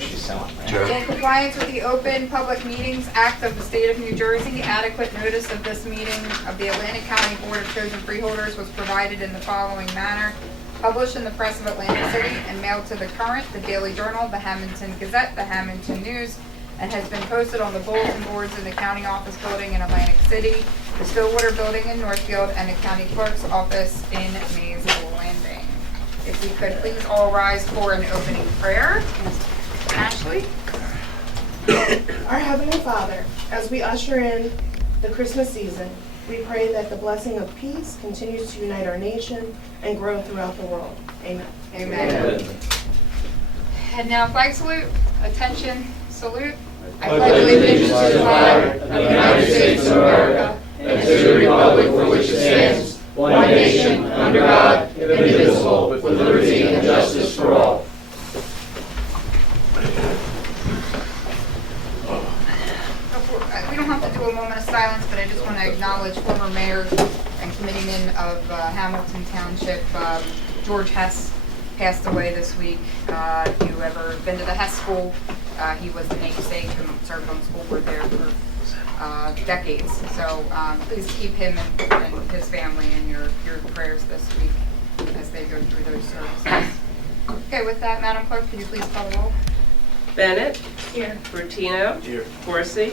she's selling. In compliance with the Open Public Meetings Act of the State of New Jersey, adequate notice of this meeting of the Atlantic County Board of Chosen Freeholders was provided in the following manner. Published in the Press of Atlantic City and mailed to the Current, the Daily Journal, the Hamilton Gazette, the Hamilton News, and has been posted on the bulletin boards in the County Office Building in Atlantic City, the Stillwater Building in Northfield, and the County Clerk's Office in Mays Landing. If we could please all rise for an opening prayer. Ashley? Our Heavenly Father, as we usher in the Christmas season, we pray that the blessing of peace continues to unite our nation and grow throughout the world. Amen. Amen. And now flag salute. Attention, salute. I pledge allegiance to the flag of the United States of America and to the republic for which it stands, one nation, under God, indivisible, with liberty and justice for all. We don't have to do a moment of silence, but I just want to acknowledge former mayor and committeeman of Hamilton Township, George Hess, passed away this week. If you've ever been to the Hess School, he was the namesake and served on the school board there for decades. So please keep him and his family in your prayers this week as they go through those services. Okay, with that, Madam Clerk, could you please call the roll? Bennett. Here. Bertino. Here. Coursey.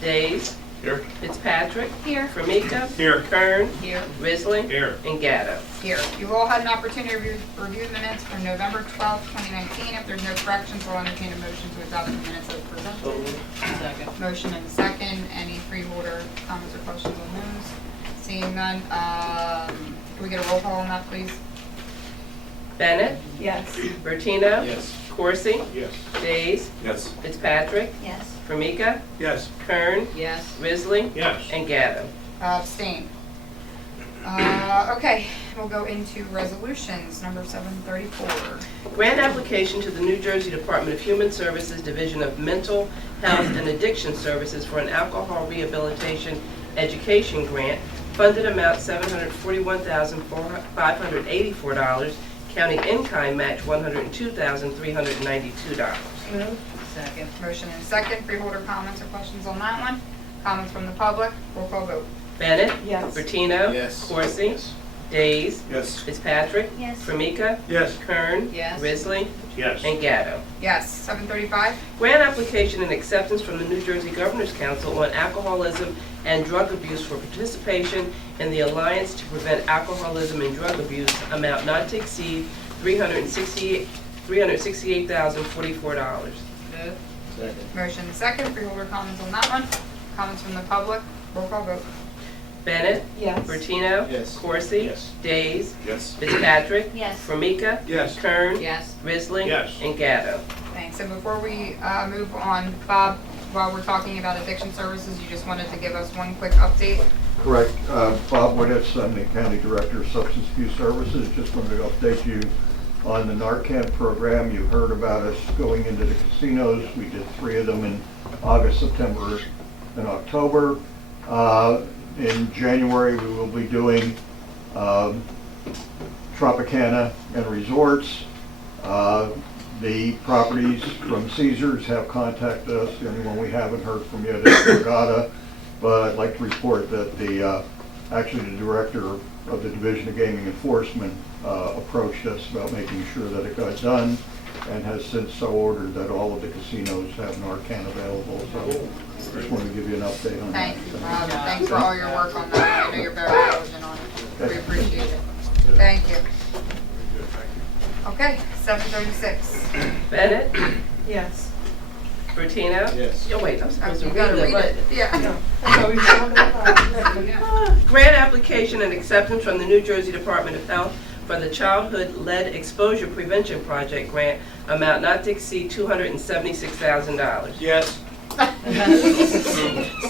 Days. Here. Fitzpatrick. Here. Formica. Here. Kern. Here. Risley. Here. And Gatto. Here. You've all had an opportunity to review the minutes from November 12th, 2019. If there's no corrections, I'll entertain a motion to adopt the minutes as presented. Second. Motion and second. Any freeholder comments or questions on those? Seeing none, can we get a roll call on that, please? Bennett. Yes. Bertino. Yes. Coursey. Yes. Days. Yes. Fitzpatrick. Yes. Formica. Yes. Kern. Yes. Risley. Yes. And Gatto. Abstain. Okay, we'll go into resolutions, number 734. Grant application to the New Jersey Department of Human Services Division of Mental Health and Addiction Services for an alcohol rehabilitation education grant. Funded amount $741,584. County in-kind match $102,392. Move. Second. Motion and second. Freeholder comments or questions on that one? Comments from the public? Roll call vote. Bennett. Yes. Bertino. Yes. Coursey. Yes. Days. Yes. Fitzpatrick. Yes. Formica. Yes. Kern. Yes. Risley. Yes. And Gatto. Yes. 735. Grant application and acceptance from the New Jersey Governor's Council on alcoholism and drug abuse for participation in the Alliance to Prevent Alcoholism and Drug Abuse, amount not to exceed $368,044. Second. Motion and second. Freeholder comments on that one? Comments from the public? Roll call vote. Bennett. Yes. Bertino. Yes. Coursey. Yes. Days. Yes. Fitzpatrick. Yes. Formica. Yes. Kern. Yes. Risley. Yes. And Gatto. Thanks. And before we move on, Bob, while we're talking about addiction services, you just wanted to give us one quick update? Correct. Bob Wittes, I'm the County Director of Substance Abuse Services. Just wanted to update you on the Narcan program. You heard about us going into the casinos. We did 3 of them in August, September, and October. In January, we will be doing Tropicana and resorts. The properties from Caesars have contacted us. The only one we haven't heard from yet is Borgata. But I'd like to report that actually the director of the Division of Gaming Enforcement approached us about making sure that it got done, and has since so ordered that all of the casinos have Narcan available. So just wanted to give you an update on that. Thank you, Bob. Thanks for all your work on that. I know you're very diligent on it. We appreciate it. Thank you. Okay, 736. Bennett. Yes. Bertino. Yes. Oh, wait, I'm supposed to You gotta read read it. it. Yeah. Grant application and acceptance from the New Jersey Department of Health for the Childhood Lead Exposure Prevention Project grant, amount not to exceed $276,000. Yes.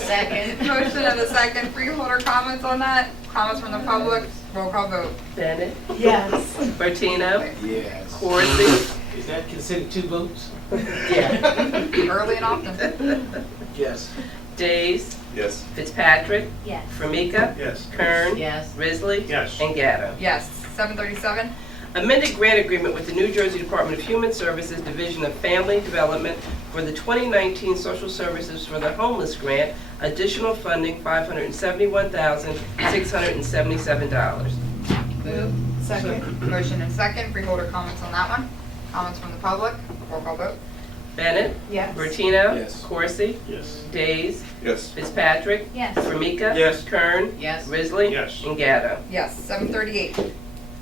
Second. Motion and a second. Freeholder comments on that? Comments from the public? Roll call vote. Bennett. Yes. Bertino. Yes. Coursey. Is that considered 2 votes? Yeah. Early and often. Yes. Days. Yes. Fitzpatrick. Yes. Formica. Yes. Kern. Yes. Risley. Yes. And Gatto. Yes. 737. Amended grant agreement with the New Jersey Department of Human Services Division of Family Development for the 2019 Social Services for the Homeless Grant. Additional funding, $571,677. Move. Second. Motion and second. Freeholder comments on that one? Comments from the public? Roll call vote. Bennett? Yes. Bertino? Yes. Corsi? Yes. Days? Yes. Fitzpatrick? Yes. Formica? Yes. Kern? Yes. Risley? Yes. And Gatto. Yes. 738.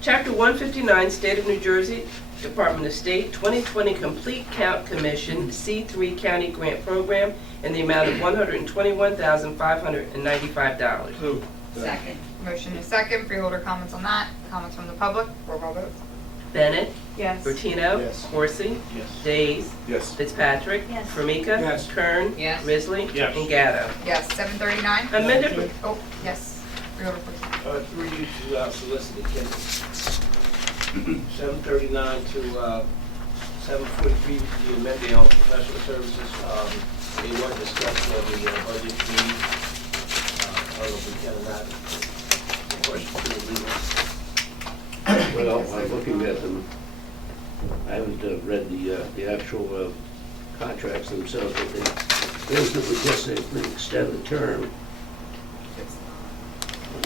Chapter 159, State of New Jersey, Department of State, 2020 Complete Count Commission, C3 County Grant Program, in the amount of $121,595. Move. Second. Motion is second. Freeholder comments on that? Comments from the public? Roll call vote. Bennett? Yes. Bertino? Yes. Corsi? Yes. Days? Yes. Fitzpatrick? Yes. Formica? Yes. Kern? Yes. Risley? Yes. And Gatto. Yes. 739. Amended, Oh, yes. Freeholder, please. Through you to Solicitor Kendall. 739 to 743, the amendment on professional services. They weren't discussed on the budget fee. I don't know if we can or not. Question to the legal. Well, I'm looking at them. I haven't read the actual contracts themselves, but they basically just say we extend the term,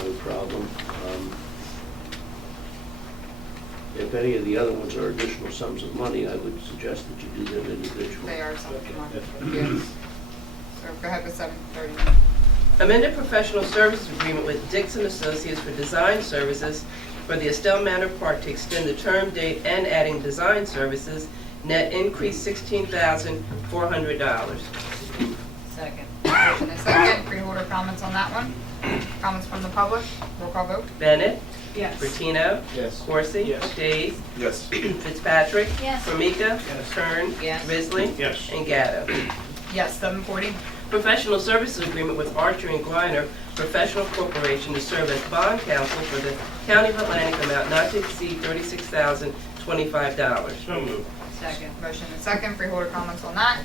no problem. If any of the other ones are additional sums of money, I would suggest that you do them individually. They are something Okay, on. that's fine. Yes. So go ahead with 739. amended professional services agreement with Dixon Associates for design services for the Estelle Manor Park to extend the term date and adding design services. Net increase $16,400. Second. Motion is second. Freeholder comments on that one? Comments from the public? Roll call vote. Bennett? Yes. Bertino? Yes. Corsi? Yes. Days? Yes. Fitzpatrick? Yes. Formica? Yes. Kern? Yes. Risley? Yes. And Gatto. Yes. 740. Professional services agreement with Archer and Griner Professional Corporation to serve as bond counsel for the County of Atlantic, amount not to exceed $36,025. So moved. Second. Motion is second. Freeholder comments on that?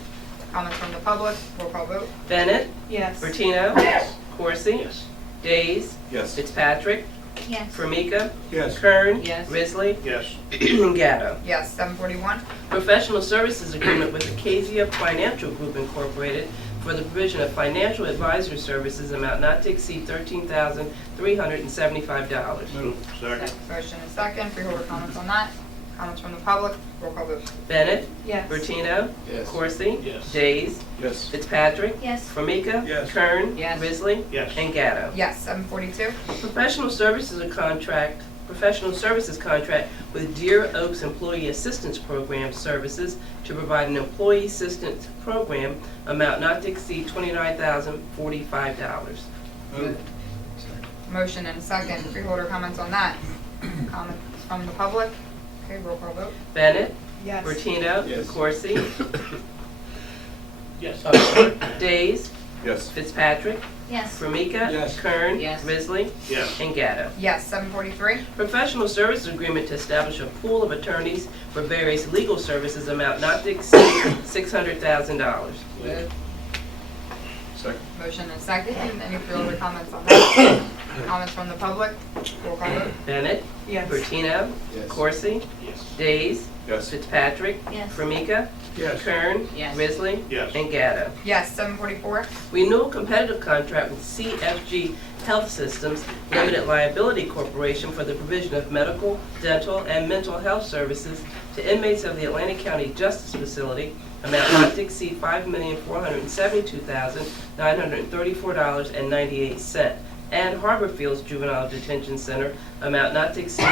Comments from the public? Roll call vote. Bennett? Yes. Bertino? Yes. Corsi? Yes. Days? Yes. Fitzpatrick? Yes. Formica? Yes. Kern? Yes. Risley? Yes. And Gatto. Yes. 741. Professional services agreement with Acacia Financial Group Incorporated for the provision of financial advisory services, amount not to exceed $13,375. Move. Second. Motion is second. Freeholder comments on that? Comments from the public? Roll call vote. Bennett? Yes. Bertino? Yes. Corsi? Yes. Days? Yes. Fitzpatrick? Yes. Formica? Yes. Kern? Yes. Risley? Yes. And Gatto. Yes. 742. Professional services contract with Deer Oaks Employee Assistance Program Services to provide an employee assistance program, amount not to exceed $29,045. Move. Motion and a second. Freeholder comments on that? Comments from the public? Okay, roll call vote. Bennett? Yes. Bertino? Yes. Corsi? Yes. Days? Yes. Fitzpatrick? Yes. Formica? Yes. Kern? Yes. Risley? Yes. And Gatto. Yes. 743. Professional services agreement to establish a pool of attorneys for various legal services, amount not to exceed $600,000. Move. Second. Motion and second. Any freeholder comments on that? Comments from the public? Roll call vote. Bennett? Yes. Bertino? Yes. Corsi? Yes. Days? Yes. Fitzpatrick? Yes. Formica? Yes. Kern? Yes. Risley? Yes. And Gatto. Yes. 744. Renewal competitive contract with CFG Health Systems Limited Liability Corporation for the provision of medical, dental, and mental health services to inmates of the Atlantic County Justice Facility, amount not to exceed $5,472,934.98. And Harborfield's Juvenile Detention Center, amount not to exceed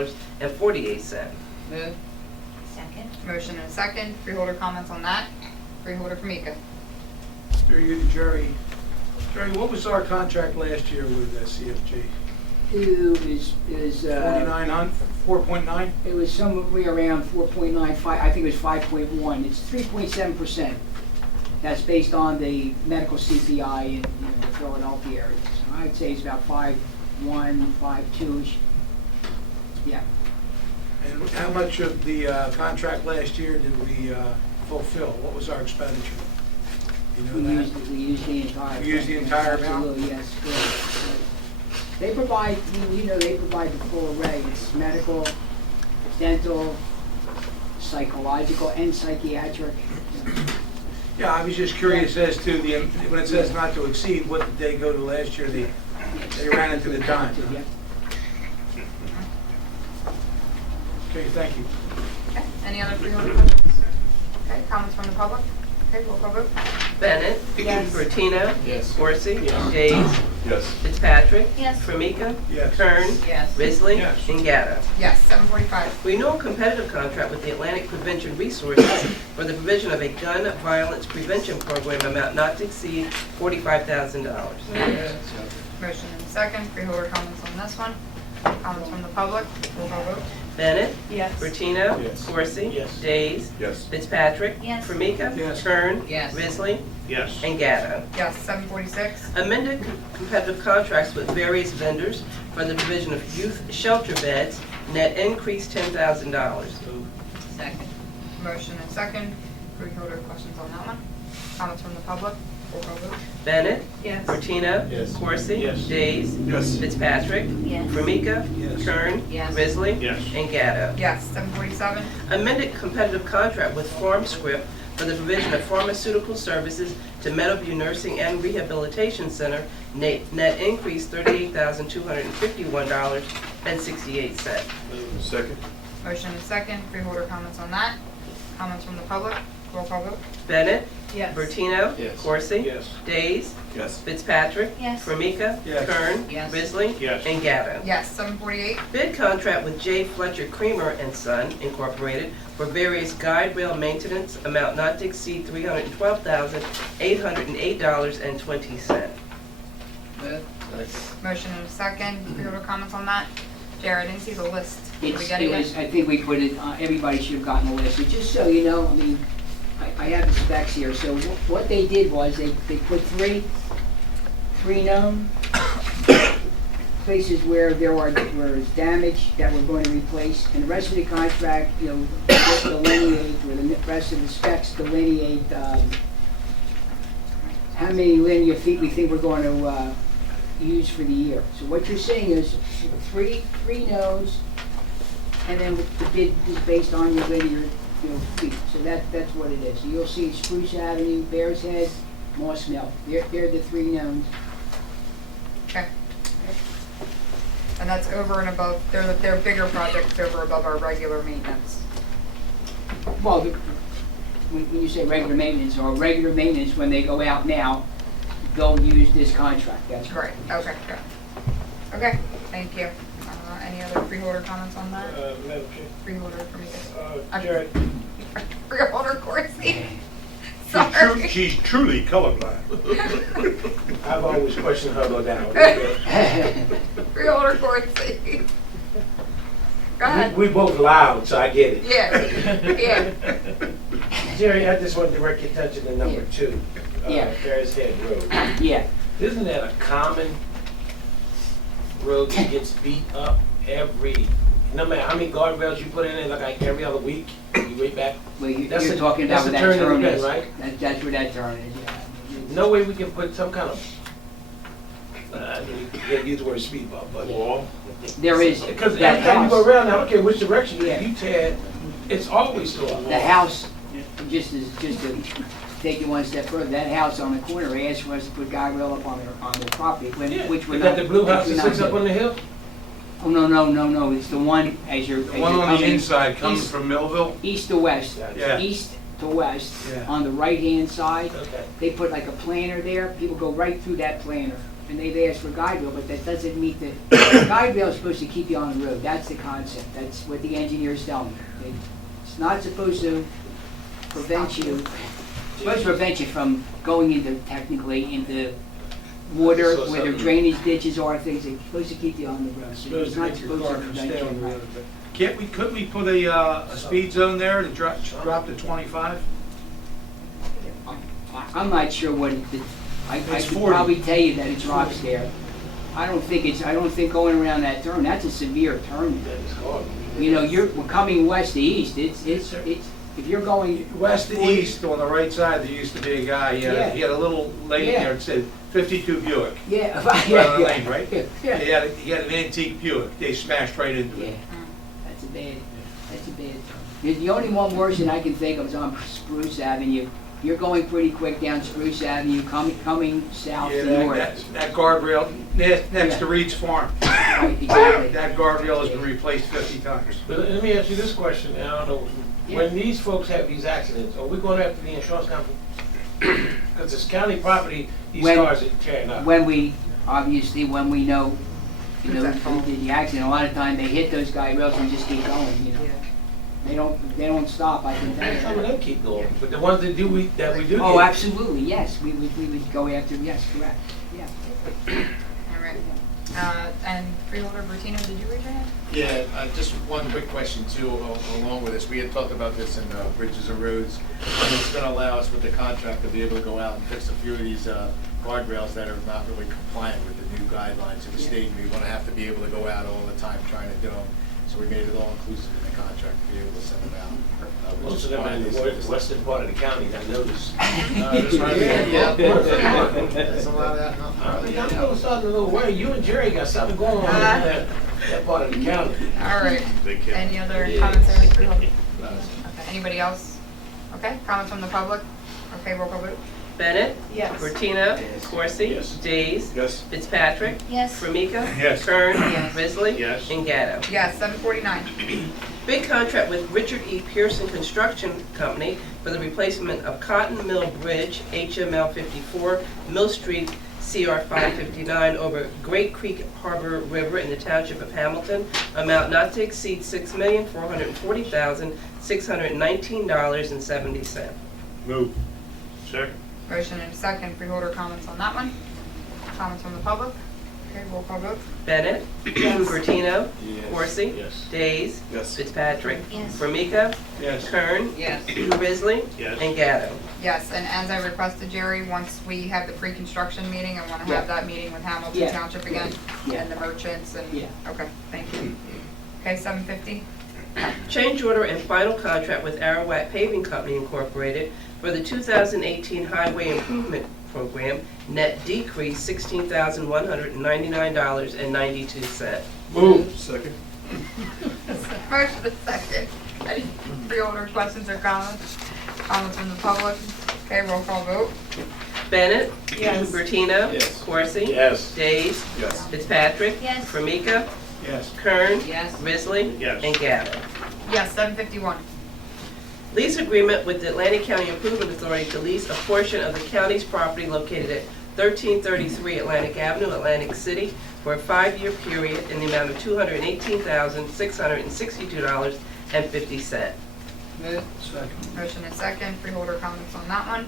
$135,214.48. Move. Second. Motion and second. Freeholder comments on that? Freeholder Formica. Through you to Jerry. Jerry, what was our contract last year with CFG? It was 4.9? it was somewhere around 4.95, I think it was 5.1. It's 3.7%. That's based on the medical CPI in the Philadelphia area. So I'd say it's about 5.1, 5.2ish. Yeah. And how much of the contract last year did we fulfill? What was our expenditure? You We know that? used the entire. We used the entire amount? Absolutely, yes, correct. They provide, they provide the full array. It's medical, dental, psychological, and psychiatric. Yeah, I was just curious as to the, when it says not to exceed, what did they go to last year? They ran into the dime. Yeah. Okay, thank you. Okay, any other freeholder questions? Okay, comments from the public? Okay, roll call vote. Bennett. Yes. Bertino. Yes. Corsi. Yes. Days. Yes. Fitzpatrick. Yes. Formica. Yes. Kern. Yes. Risley. Yes. And Gatto. Yes, 7:45. Renewal competitive contract with the Atlantic Prevention Resources for the provision of a gun violence prevention program amount not to exceed $45,000. Motion and second, freeholder comments on this one. Comments from the public, roll call vote. Bennett. Yes. Bertino. Yes. Corsi. Yes. Days. Yes. Fitzpatrick. Yes. Formica. Yes. Kern. Yes. Risley. Yes. And Gatto. Yes, 7:46. Amended competitive contracts with various vendors for the provision of youth shelter beds, net increase $10,000. Second. Motion and second, freeholder questions on that one. Comments from the public, roll call vote. Bennett. Yes. Bertino. Yes. Corsi. Yes. Days. Yes. Fitzpatrick. Yes. Formica. Yes. Kern. Yes. Risley. Yes. And Gatto. Yes, 7:47. Amended competitive contract with FarmScript for the provision of pharmaceutical services to Meadowview Nursing and Rehabilitation Center, net increase $38,251.68. Second. Motion and second, freeholder comments on that. Comments from the public, roll call vote. Bennett. Yes. Bertino. Yes. Corsi. Yes. Days. Yes. Fitzpatrick. Yes. Formica. Yes. Kern. Yes. Risley. Yes. And Gatto. Yes, 7:48. Bid contract with J. Fletcher Creamer and Son Incorporated for various guide rail maintenance, amount not to exceed $312,808.20. Motion and second, freeholder comments on that. Jared, I didn't see the list. Did we get it yet? I think we put it, everybody should have gotten a list. But just so you know, I mean, I have the specs here. So what they did was they put three known places where there was damage that we're going to replace, and the rest of the contract, delineate, or the rest of the specs delineate how many linear feet we think we're going to use for the year. So what you're seeing is three nodes, and then the bid is based on your linear feet. So that's what it is. So you'll see Spruce Avenue, Bears Head, Moss Mill. They're the three nodes. Okay. And that's over and above, they're bigger projects over above our regular maintenance. Well, when you say regular maintenance, when they go out now, they'll use this contract. That's Right, okay, good. Okay, thank you. Any other freeholder comments on that? Madam Chair. Freeholder for me. Jared. Freeholder Corsi. Sorry. She's truly colorblind. I've always questioned her about that. Freeholder Corsi. Go ahead. We both loud, so I get it. Yeah. Jerry, I just want to direct your attention to number 2, Yeah. Ferris Head Road. Yeah. Isn't that a common road that gets beat up no matter how many guardrails you put in it, like every other week, you wait back? Well, That's you're a- talking about that's where a that turn in turn the bend, is. right? That's where that turn is, yeah. No way we can put some kind of, you can't use the word speed bump, but. Wall. There is, Because that every time you go house, around, I don't care which direction Yeah. you tear, it's always still up. the house, just to take it one step further, that house on the corner asked for us to put guide rail up on their property, Yeah. which we're You not. got the blue which house we're that not sits up doing. on the hill? Oh, no, it's the one as you're The one on the coming inside coming east- from Millville? east to west. Yeah. East to west, Yeah. on the right-hand side, Okay. they put like a planter there, people go right through that planter, and they've asked for guide rail, but that doesn't meet the guide rail is supposed to keep you on the road, that's the concept, that's what the engineers tell me. It's not supposed to prevent you, it's supposed to prevent you from going into water, So where the something- drainage ditches are, things, it's supposed to keep you on the road. So Supposed it's to not make your supposed car to can prevent stay on the you. road. but- Couldn't we put a speed zone there to drop to 25? I'm not sure what, I It's could 40. probably tell you that it drops there. I don't think going around that turn, that's a severe turn. That is hard. We're coming west to east, it's if you're going. West to east, on the right side, there used to be a guy, Yeah. he had a little lane Yeah. there that said 52 Buick. Yeah, Right on the lane, right? Yeah. He had an antique Buick, they smashed right into Yeah, it. that's a bad. The only one worse than I can think of is on Spruce Avenue. You're going pretty quick down Spruce Avenue, coming south Yeah, to that north. guardrail next Yeah. to Reed's Farm. Right, exactly. That guardrail has been replaced 50 times. But let me ask you this question, and I don't know, when these folks have these accidents, are we going after the insurance company? Because it's county property, these When- cars are tearing up. When we know, Who's at fault? the accident, a lot of time they hit those guy rails and just keep going, you know. They don't stop, I can tell you. Some of them keep going, but the ones that we do. Oh, get- absolutely, yes, we would go after, yes, correct, yeah. All right. And Freeholder Bertino, did you raise your hand? Yeah, just one quick question too, along with this. We had talked about this in Bridges and Roads. And it's gonna allow us with the contract to be able to go out and fix a few of these guardrails that are not really compliant with the new guidelines of the state. We wanna have to be able to go out all the time trying to do them. So we made it all inclusive in the contract to be able to send them out. which Most is of them are in fine. the western part of the county, I noticed. This one, yeah. There's a lot of that. I'm still starting a little worry, you and Jerry got something going on in that part of the county. All right. Big kid. Any other comments or Freeholder? Okay, anybody else? Okay, comments from the public? Okay, roll call vote. Bennett. Yes. Bertino. Yes. Corsi. Yes. Days. Yes. Fitzpatrick. Yes. Formica. Yes. Kern. Yes. Risley. Yes. And Gatto. Yes, 7:49. Bid contract with Richard E. Pearson Construction Company for the replacement of Cotton Mill Bridge, HML 54, Mill Street, CR 559, over Great Creek Harbor River in the township of Hamilton, amount not to exceed $6,440,619.70. Move. Second. Motion and a second. Freeholder comments on that one? Comments from the public? Okay, roll call vote. Bennett. Bertino. Yes. Corsi. Yes. Days. Yes. Fitzpatrick. Yes. Formica. Yes. Kern. Yes. Risley. Yes. And Gatto. Yes, and as I requested, Jerry, once we have the pre-construction meeting, I want to have that meeting with Hamilton Yeah. Township again, Yeah. and the merchants, and, Yeah. okay, thank you. Okay, 7:50. Change order and final contract with Arawat Paving Company Incorporated for the 2018 Highway Improvement Program, net decrease $16,199.92. Move. Second. Motion and second. Any freeholder questions or comments? Comments from the public? Okay, roll call vote. Bennett. Yes. Bertino. Yes. Corsi. Yes. Days. Yes. Fitzpatrick. Yes. Formica. Yes. Kern. Yes. Risley. Yes. And Gatto. Yes, 7:51. Lease agreement with the Atlantic County Improvement Authority to lease a portion of the county's property located at 1333 Atlantic Avenue, Atlantic City, for a 5-year period in the amount of $218,662.50. Move. Second. Motion and second. Freeholder comments on that one?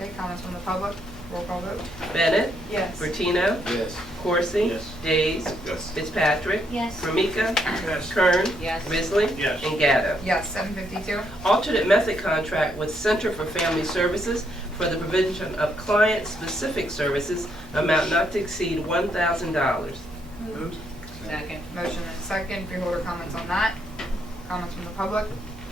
Okay, comments from the public? Roll call vote. Bennett. Yes. Bertino. Yes. Corsi. Yes. Days. Yes. Fitzpatrick. Yes. Formica. Yes. Kern. Yes. Risley. Yes. And Gatto. Yes, 7:52. Alternate method contract with Center for Family Services for the provision of client-specific services, amount not to exceed $1,000. Moved. Second. Motion and second. Freeholder comments on that? Comments from the public?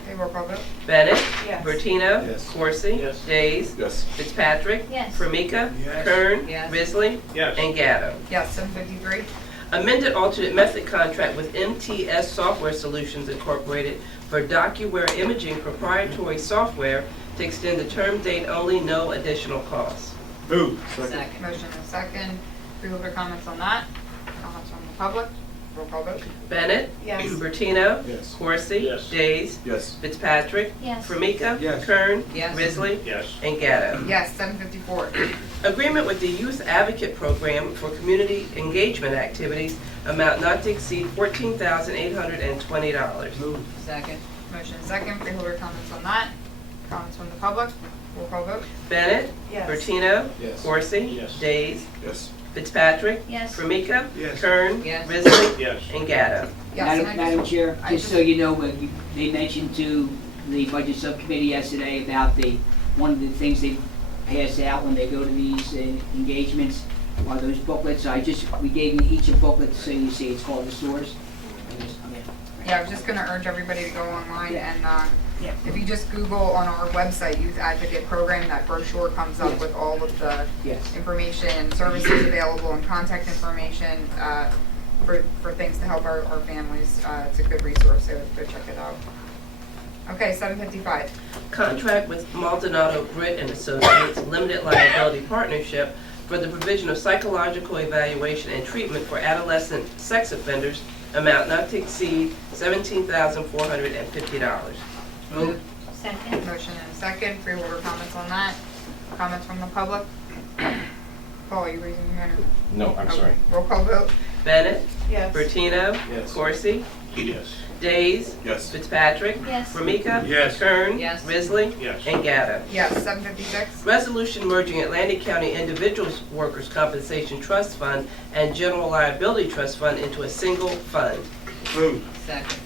Okay, roll call vote. Bennett. Yes. Bertino. Yes. Corsi. Yes. Days. Yes. Fitzpatrick. Yes. Formica. Yes. Kern. Yes. Risley. Yes. And Gatto. Yes, 7:53. Amended alternate method contract with MTS Software Solutions Incorporated for DocuWare imaging proprietary software to extend the term date only, no additional costs. Move. Second. Motion and second. Freeholder comments on that? Comments from the public? Roll call vote. Bennett. Yes. Bertino. Yes. Corsi. Yes. Days. Yes. Fitzpatrick. Yes. Formica. Yes. Kern. Yes. Risley. Yes. And Gatto. Yes, 7:54. Agreement with the Youth Advocate Program for community engagement activities, amount not to exceed $14,820. Moved. Second. Motion and second. Freeholder comments on that? Comments from the public? Roll call vote. Bennett. Yes. Bertino. Yes. Corsi. Yes. Days. Yes. Fitzpatrick. Yes. Formica. Yes. Kern. Yes. Risley. Yes. And Gatto. Yes, and I Madam just- Chair, I just so you know, they mentioned to the Budget Subcommittee yesterday about one of the things they pass out when they go to these engagements are those booklets. We gave you each a booklet, so you see it's called the source. Yeah, I was just gonna urge everybody to go online and Yeah. If you just Google on our website, Youth Advocate Program, that brochure comes up Yes. with all of the Yes. information, services available, and contact information for things to help our families. It's a good resource, so go check it out. Okay, 7:55. Contract with Maldonado Britt and Associates Limited Liability Partnership for the provision of psychological evaluation and treatment for adolescent sex offenders, amount not to exceed $17,450. Move. Second. Motion and a second. Freeholder comments on that? Comments from the public? Paul, are you raising your hand? No, I'm sorry. Roll call vote? Bennett, Yes. Bertino, Yes. Corsi, Yes. Days, Yes. Fitzpatrick, Yes. Formica, Yes. Kern, Yes. Risley, Yes. and Gatto. Yes, 7:56. Resolution merging Atlantic County Individuals Workers' Compensation Trust Fund and General Liability Trust Fund into a single fund. Move. Second.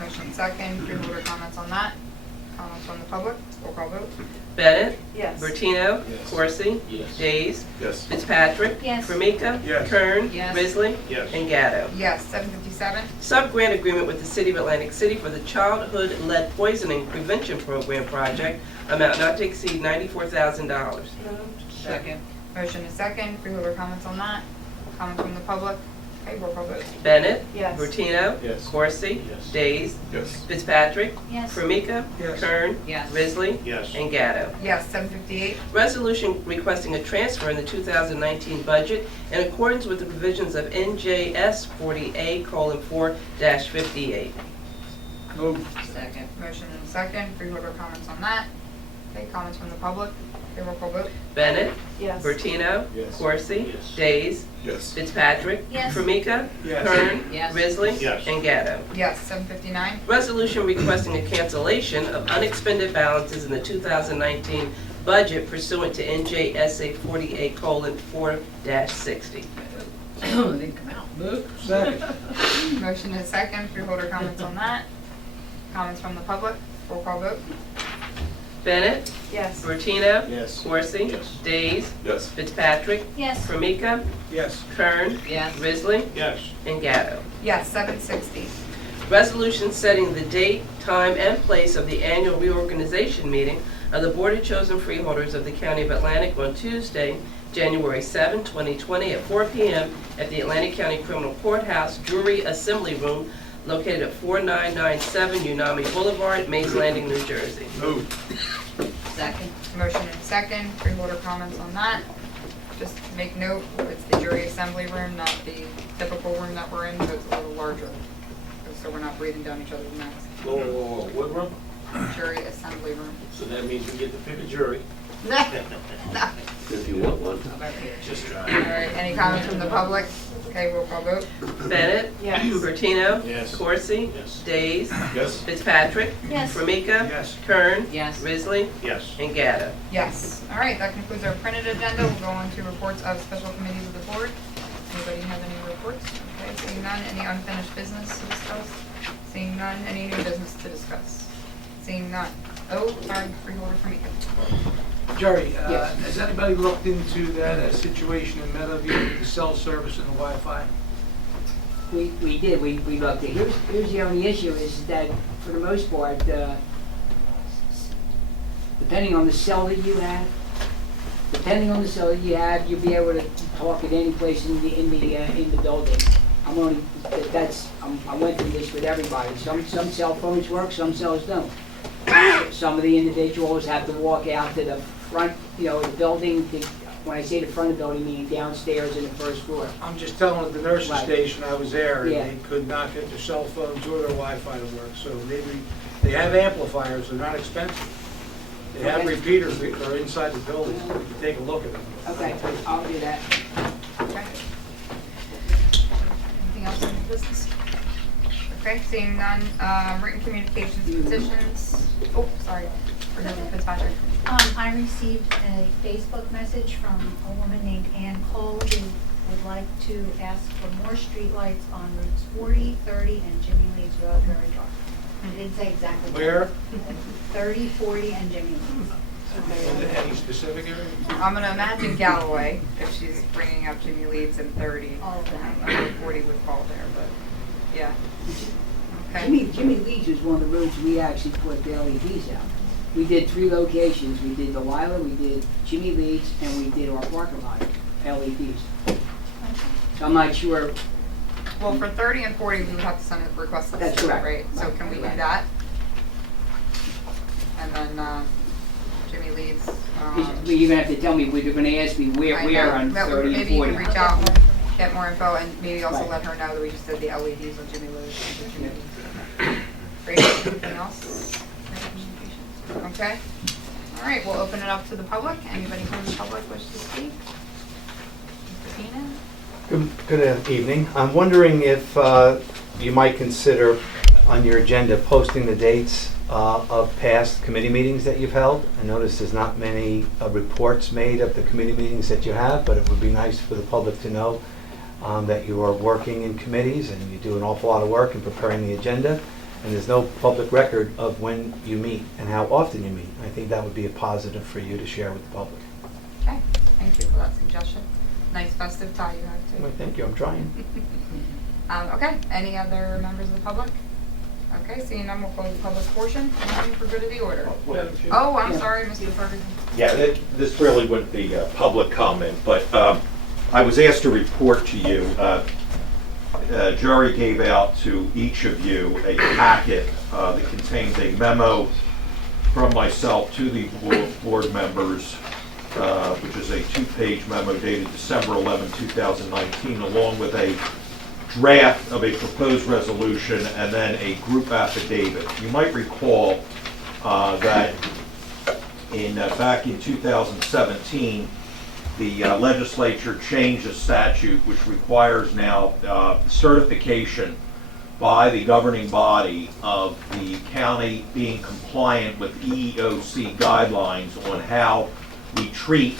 Motion second. Freeholder comments on that? Comments from the public? Roll call vote? Bennett, Yes. Bertino, Yes. Corsi, Yes. Days, Yes. Fitzpatrick, Yes. Formica, Yes. Kern, Yes. Risley, Yes. and Gatto. Yes, 7:57. Sub-grant agreement with the City of Atlantic City for the Childhood Lead Poisoning Prevention Program project, amount not to exceed $94,000. Second. Motion is second. Freeholder comments on that? Comments from the public? Okay, roll call vote? Bennett, Yes. Bertino, Yes. Corsi, Yes. Days, Yes. Fitzpatrick, Yes. Formica, Yes. Kern, Yes. Risley, Yes. and Gatto. Yes, 7:58. Resolution requesting a transfer in the 2019 budget in accordance with the provisions of NJS 40A:4-58. Move. Second. Motion and a second. Freeholder comments on that? Okay, comments from the public? Okay, roll call vote? Bennett, Yes. Bertino, Yes. Corsi, Yes. Days, Yes. Fitzpatrick, Yes. Formica, Yes. Kern, Yes. Risley, Yes. and Gatto. Yes, 7:59. Resolution requesting a cancellation of unexpended balances in the 2019 budget pursuant to NJSA 48:4-60. Didn't come out. Move. Second. Motion is second. Freeholder comments on that? Comments from the public? Roll call vote? Bennett, Yes. Bertino, Yes. Corsi, Yes. Days, Yes. Fitzpatrick, Yes. Formica, Yes. Kern, Yes. Risley, Yes. and Gatto. Yes, 7:60. Resolution setting the date, time, and place of the annual reorganization meeting of the Board of Chosen Freeholders of the County of Atlantic on Tuesday, January 7, 2020, at 4 p.m. at the Atlantic County Criminal Courthouse Jury Assembly Room located at 4997 Unami Boulevard, Mays Landing, New Jersey. Move. Second. Motion and second. Freeholder comments on that? Just make note, it's the jury assembly room, not the typical room that we're in, so it's a little larger. So we're not breathing down each other's necks. Whoa, whoa, whoa, what room? Jury assembly room. So that means we get to pick a jury. If you want one. Just All trying. right, any comments from the public? Okay, roll call vote? Bennett, Yes. Bertino, Yes. Corsi, Yes. Days, Yes. Fitzpatrick, Yes. Formica, Yes. Kern, Yes. Risley, Yes. and Gatto. Yes. All right, that concludes our printed agenda. We'll go on to reports of special committees of the board. Anybody have any reports? Okay, seeing none, any unfinished business to discuss? Seeing none, any new business to discuss? Seeing none. Oh, sorry, freeholder Formica. Jerry, Yes. has anybody looked into that situation in Meadowview with the cell service and the Wi-Fi? We did, we looked at, here's the only issue is that, for the most part, depending on the cell that you have, you'll be able to talk at any place in the building. I went through this with everybody, some cell phones work, some cells don't. Some of the individuals have to walk out to the front, the building, when I say the front of the building, meaning downstairs in the first floor. I'm just telling at the nurse's Right. station, I was there, and Yeah. they could not get their cell phones or their Wi-Fi to work, so they have amplifiers, they're not expensive. They have Okay. repeaters that are inside the building, you can take a look at them. Okay, I'll do that. Okay. Anything else in the business? Okay, seeing none, written communications, petitions. Oh, sorry, Representative Fitzpatrick. I received a Facebook message from a woman named Ann Cole who would like to ask for more streetlights on routes 40, 30, and Jimmy Lee's Road, very dark. It didn't say exactly. Where? 30, 40, and Jimmy Lee's. Any specific area? I'm gonna imagine Galloway, if she's bringing up Jimmy Leeds and 30. All of them. 40 would fall there, but, yeah. Okay. Jimmy Lee's was one of the roads we actually put the LEDs out. We did 3 locations. We did Delilah, we did Jimmy Lee's, and we did our parking lot LEDs. So I'm not sure. Well, for 30 and 40, we would have to send a request to the That's state, correct. right? So can we do Right. that? And then Jimmy Lee's. You're gonna have to tell me, you're gonna ask me where on 30 and Maybe you 40. can reach out and get more info, and maybe also Right. let her know that we just did the LEDs on Jimmy Lee's. Great, anything else? Okay. All right, we'll open it up to the public. Anybody from the public wish to speak? Mr. Keenan? Good evening. I'm wondering if you might consider on your agenda posting the dates of past committee meetings that you've held. I notice there's not many reports made of the committee meetings that you have, but it would be nice for the public to know that you are working in committees and you do an awful lot of work in preparing the agenda. And there's no public record of when you meet and how often you meet. I think that would be a positive for you to share with the public. Okay, thank you for that suggestion. Nice festive tie you have too. Well, thank you, I'm trying. Okay, any other members of the public? Okay, seeing none, we'll close the public portion. Anything for good of the order? Oh, I'm sorry, Mr. Ferguson. Yeah, this really wouldn't be a public comment, but I was asked to report to you. Jerry gave out to each of you a packet that contains a memo from myself to the board members, which is a 2-page memo dated December 11, 2019, along with a draft of a proposed resolution and then a group affidavit. You might recall that back in 2017, the legislature changed a statute which requires now certification by the governing body of the county being compliant with EEOC guidelines on how we treat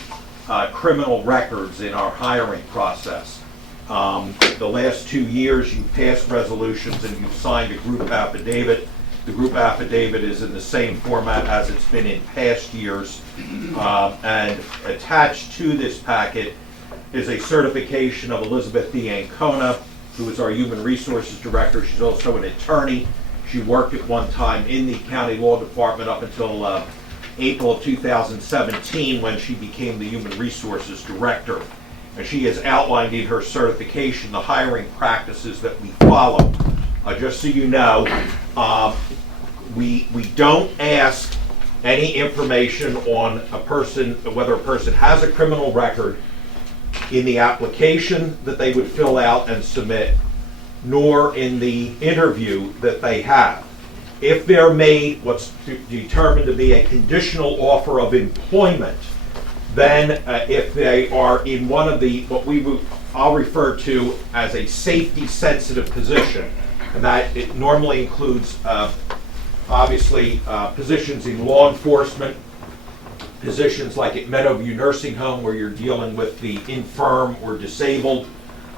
criminal records in our hiring process. The last 2 years, you've passed resolutions and you've signed a group affidavit. The group affidavit is in the same format as it's been in past years. And attached to this packet is a certification of Elizabeth D. Ancona, who is our Human Resources Director. She's also an attorney. She worked at one time in the County Law Department up until April of 2017 when she became the Human Resources Director. And she has outlined in her certification the hiring practices that we follow. Just so you know, we don't ask any information on a person, whether a person has a criminal record, in the application that they would fill out and submit, nor in the interview that they have. If they're made what's determined to be a conditional offer of employment, then if they are in one of the, I'll refer to as a safety sensitive position, and that it normally includes obviously positions in law enforcement, positions like at Meadowview Nursing Home where you're dealing with the infirm or disabled,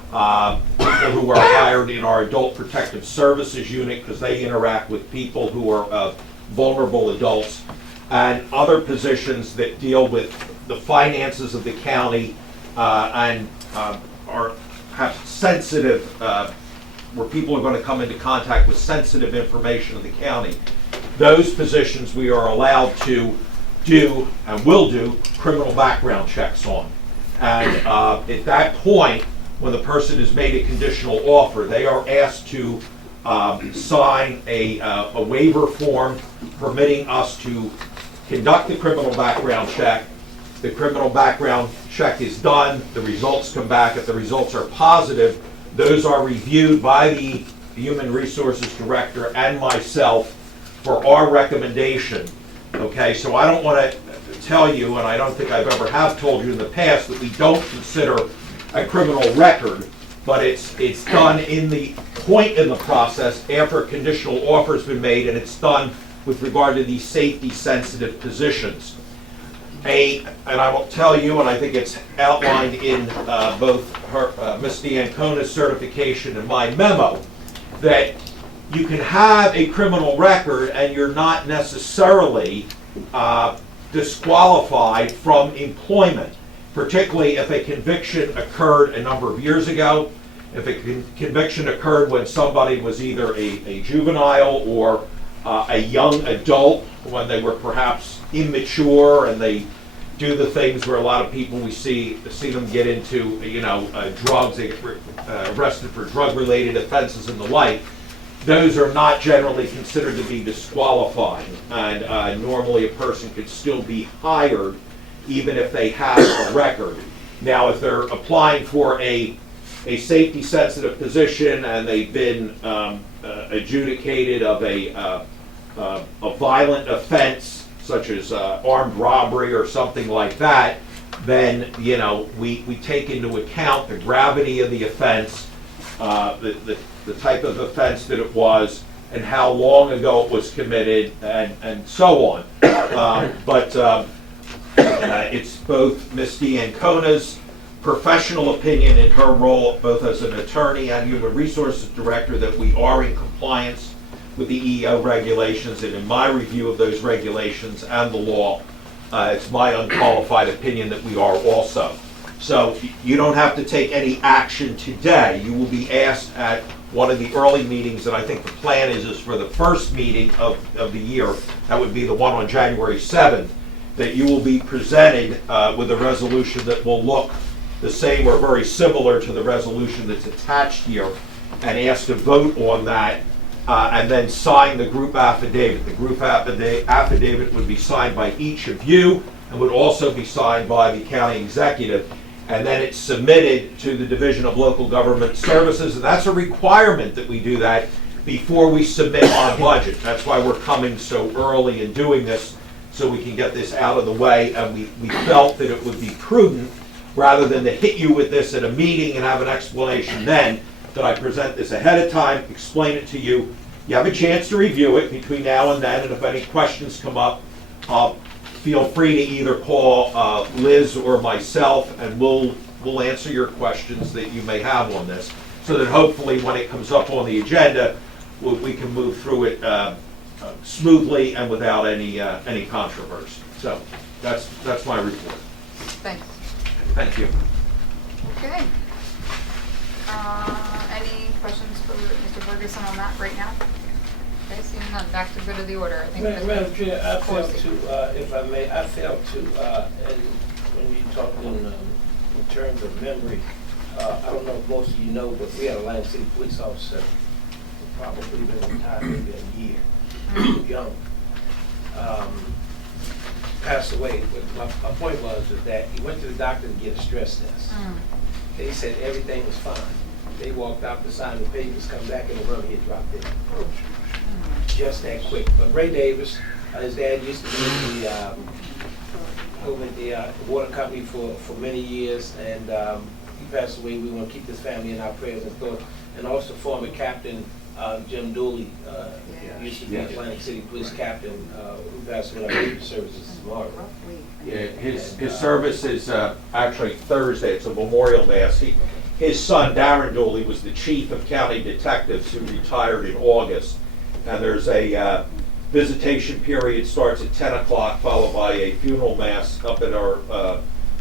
people who are hired in our Adult Protective Services unit because they interact with people who are vulnerable adults, and other positions that deal with the finances of the county and have sensitive, where people are going to come into contact with sensitive information of the county. Those positions we are allowed to do and will do criminal background checks on. And at that point, when the person is made a conditional offer, they are asked to sign a waiver form permitting us to conduct the criminal background check. The criminal background check is done, the results come back. If the results are positive, those are reviewed by the Human Resources Director and myself for our recommendation. Okay, so I don't want to tell you, and I don't think I've ever have told you in the past, that we don't consider a criminal record, but it's done in the point in the process after a conditional offer has been made, and it's done with regard to these safety sensitive positions. And I will tell you, and I think it's outlined in both Ms. D'Ancona's certification and my memo, that you can have a criminal record and you're not necessarily disqualified from employment, particularly if a conviction occurred a number of years ago. If a conviction occurred when somebody was either a juvenile or a young adult, when they were perhaps immature and they do the things where a lot of people we see them get into, drugs, they get arrested for drug-related offenses and the like, those are not generally considered to be disqualifying. And normally a person could still be hired even if they have a record. Now, if they're applying for a safety-sensitive position and they've been adjudicated of a violent offense, such as armed robbery or something like that, then we take into account the gravity of the offense, the type of offense that it was, and how long ago it was committed, and so on. It's both Ms. D'Ancona's professional opinion in her role both as an attorney and human resources director that we are in compliance with the EEO regulations, and in my review of those regulations and the law, it's my unqualified opinion that we are also. So you don't have to take any action today. You will be asked at one of the early meetings, and I think the plan is for the first meeting of the year, that would be the one on January 7th, that you will be presented with a resolution that will look the same or very similar to the resolution that's attached here, and asked to vote on that, and then sign the group affidavit. The group affidavit would be signed by each of you and would also be signed by the county executive, and then it's submitted to the Division of Local Government Services, and that's a requirement that we do that before we submit our budget. That's why we're coming so early and doing this, so we can get this out of the way, and we felt that it would be prudent, rather than to hit you with this at a meeting and have an explanation then, that I present this ahead of time, explain it to you. You have a chance to review it between now and then, and if any questions come up, feel free to either call Liz or myself, and we'll answer your questions that you may have on this, so that hopefully when it comes up on the agenda, we can move through it smoothly and without any controversy. So that's my report. Thanks. Thank you. Okay. Any questions for Mr. Ferguson on that right now? Okay, seeing none, back to good of the order. I think Madam Chair, I failed Corsi. to, if I may, and when you talk in terms of memory, I don't know if most of you know, but we had a Atlantic City police officer, probably been retired maybe a year, young, passed away. But my point was that he went to the doctor to get a stress test. They said everything was fine. They walked out to sign the papers, come back in the room, he had dropped dead. Just that quick. But Ray Davis, his dad used to be with the water company for many years, and he passed away. We want to keep this family in our prayers and thoughts. And also former Captain Jim Dooley, used to be Atlantic City Police Captain, who passed away in our services tomorrow. Yeah, his service is actually Thursday. It's a memorial mass. His son, Darren Dooley, was the chief of county detectives who retired in August. And there's a visitation period, starts at 10 o'clock, followed by a funeral mass up at our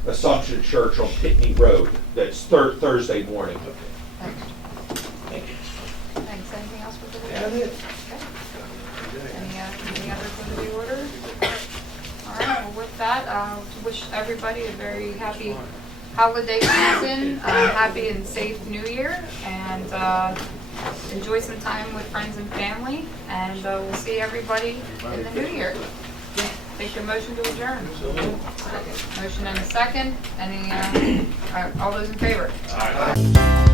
Assumption Church on Pitney Road. That's Thursday morning. Thank you. Thanks. Anything else for the That's it. Any other good of the order? All right, well, with that, wish everybody a very happy holiday season, happy and safe New Year, and enjoy some time with friends and family, and we'll see everybody in the new year. Take a motion to adjourn. Motion and a second. Any, all those in favor? All right.